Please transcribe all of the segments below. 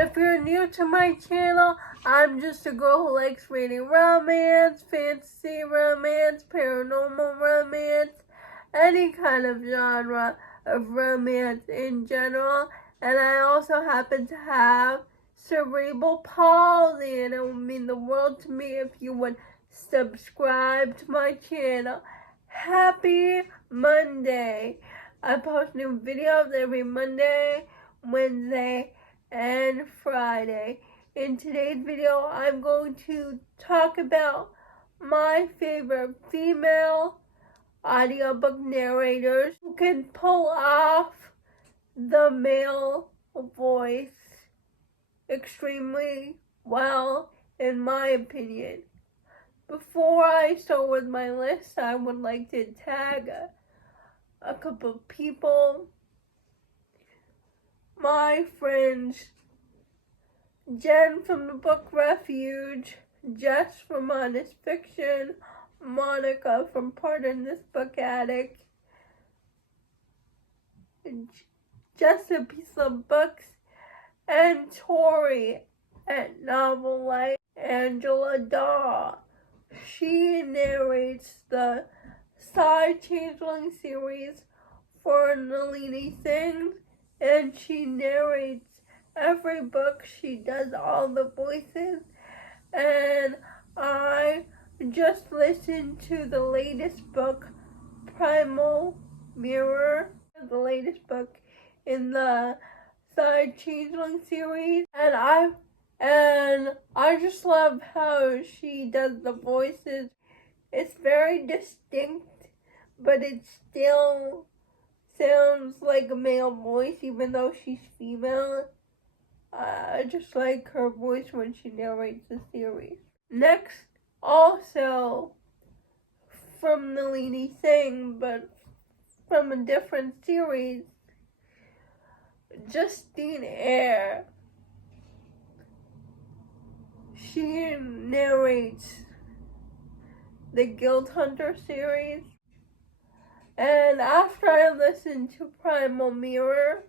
If you're new to my channel, I'm just a girl who likes reading romance, fantasy romance, paranormal romance, any kind of genre of romance in general. And I also happen to have cerebral palsy, and it would mean the world to me if you would subscribe to my channel. Happy Monday! I post new videos every Monday, Wednesday, and Friday. In today's video, I'm going to talk about my favorite female audiobook narrators who can pull off the male voice extremely well, in my opinion. Before I start with my list, I would like to tag a couple of people. My friends Jen from the book Refuge, Jess from Honest Fiction, Monica from Pardon This Book Addict, Just a Piece of Books, and Tori at Novel Life, Angela Dawe. She narrates the Psy Changeling series for Nalini Singh, and she narrates every book. She does all the voices, and I just listened to the latest book, Primal Mirror, the latest book in the Psy Changeling series, and I just love how she does the voices. It's very distinct, but it still sounds like a male voice, even though she's female. I just like her voice when she narrates the series. Next, also from Nalini Singh, but from a different series, Justine Eyre. She narrates the Guild Hunter series. And after I listened to Primal Mirror,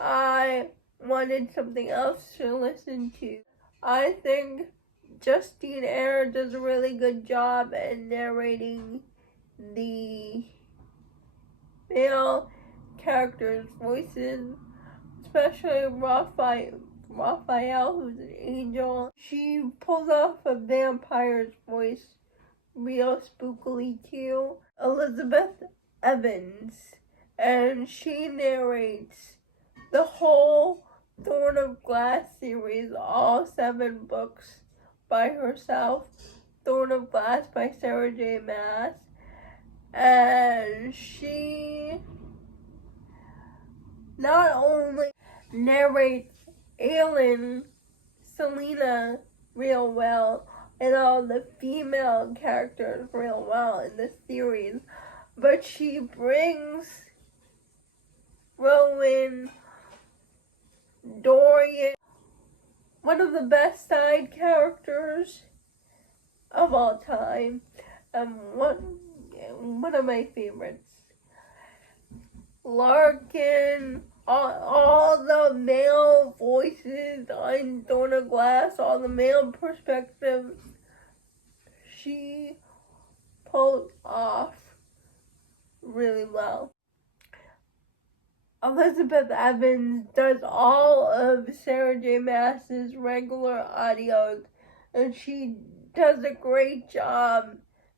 I wanted something else to listen to. I think Justine Eyre does a really good job at narrating the male characters' voices, especially Raphael, who's an angel. She pulls off a vampire's voice real spookily too. Elizabeth Evans, and she narrates the whole Thorn of Glass series, all 7 books by herself. Thorn of Glass by Sarah J. Maas, and she not only narrates Aelin, Selena real well, and all the female characters real well in the series, but she brings Rowan, Dorian, one of the best side characters of all time, one of my favorites. Larkin, all the male voices on Thorn of Glass, all the male perspectives, she pulled off really well. Elizabeth Evans does all of Sarah J. Maas's regular audios, and she does a great job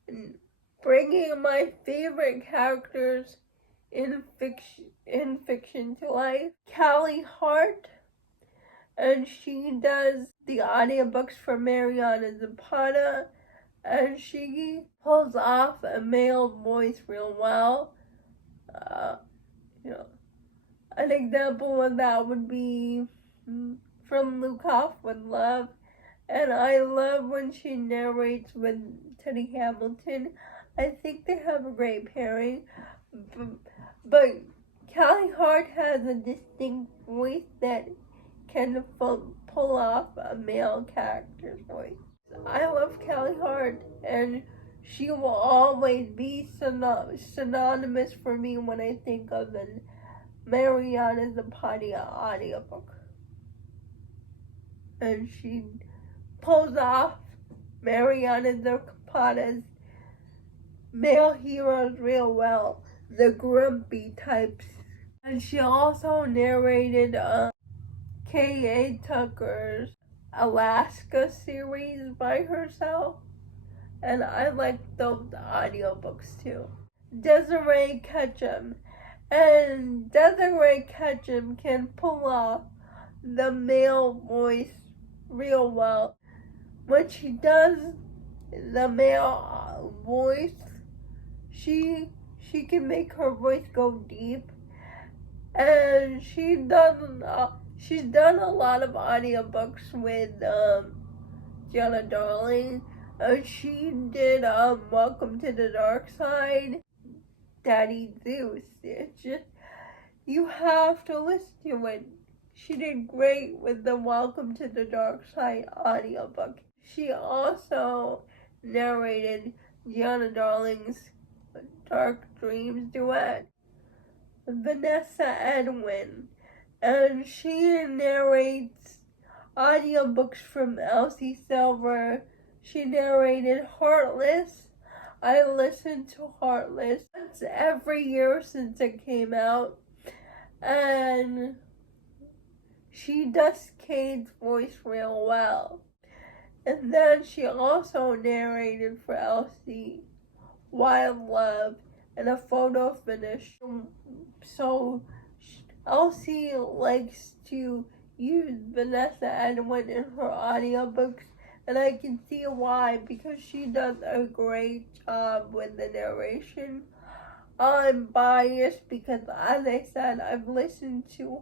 in bringing my favorite characters in fiction to life. Callie Hart, and she does the audiobooks for Mariana Zapata, and she pulls off a male voice real well. An example of that would be from Luka with Love, and I love when she narrates with Teddy Hamilton. I think they have a great pairing, but Callie Hart has a distinct voice that can pull off a male character's voice. I love Callie Hart, and she will always be synonymous for me when I think of an Mariana Zapata audiobook. and she pulls off Mariana Zapata's male heroes real well, the grumpy types. And she also narrated K.A. Tucker's Alaska series by herself, and I like those audiobooks too. Desiree Ketchum, and Desiree Ketchum can pull off the male voice real well. When she does the male voice, she can make her voice go deep, and she's done a lot of audiobooks with Jenna Darling. She did Welcome to the Darkside, Daddy Zeus. It's just, you have to listen to it. She did great with the Welcome to the Darkside audiobook. She also narrated Gianna Darling's Dark Dreams duet. Vanessa Edwin, and she narrates audiobooks from Elsie Silver. She narrated Heartless. I listen to Heartless once every year since it came out, and she does Cade's voice real well. And then she also narrated for Elsie Wild Love and A Photo Finish. So Elsie likes to use Vanessa Edwin in her audiobooks, and I can see why, because she does a great job with the narration. I'm biased because, as I said, I've listened to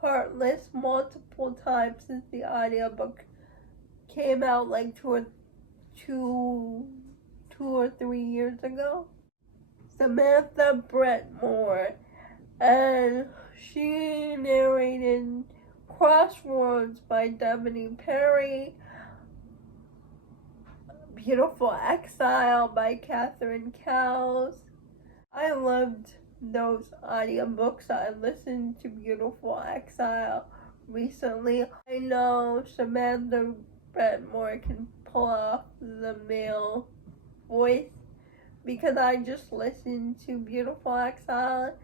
Heartless multiple times since the audiobook came out like two or 3 years ago. Samantha Brentmoor, and she narrated Crossroads by Devin Perry, Beautiful Exile by Catherine Cowles. I loved those audiobooks. I listened to Beautiful Exile recently. I know Samantha Brentmoor can pull off the male voice because I just listened to Beautiful Exile.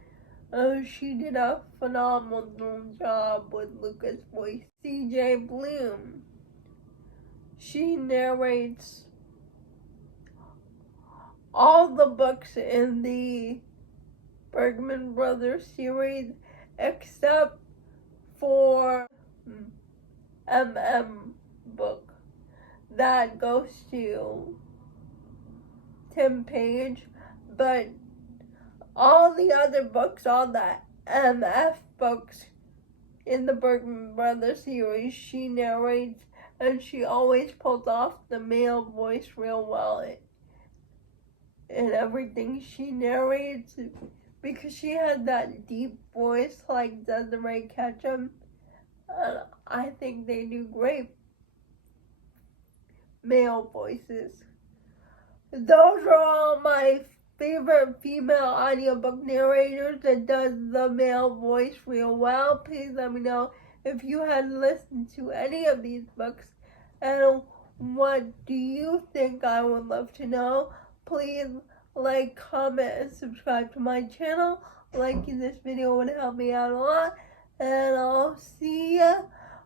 She did a phenomenal job with Luka's voice. CJ Bloom, she narrates all the books in the Bergman Brothers series except for book that goes to Tim Page, but all the other books, all the MF books in the Bergman Brothers series, she narrates, and she always pulls off the male voice real well in everything she narrates, because she had that deep voice like Desiree Ketchum. I think they do great male voices. Those are all my favorite female audiobook narrators that does the male voice real well. Please let me know if you had listened to any of these books, and what do you think? I would love to know. Please like, comment, and subscribe to my channel. Liking this video would help me out a lot, and I'll see ya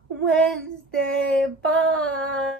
Wednesday. Bye.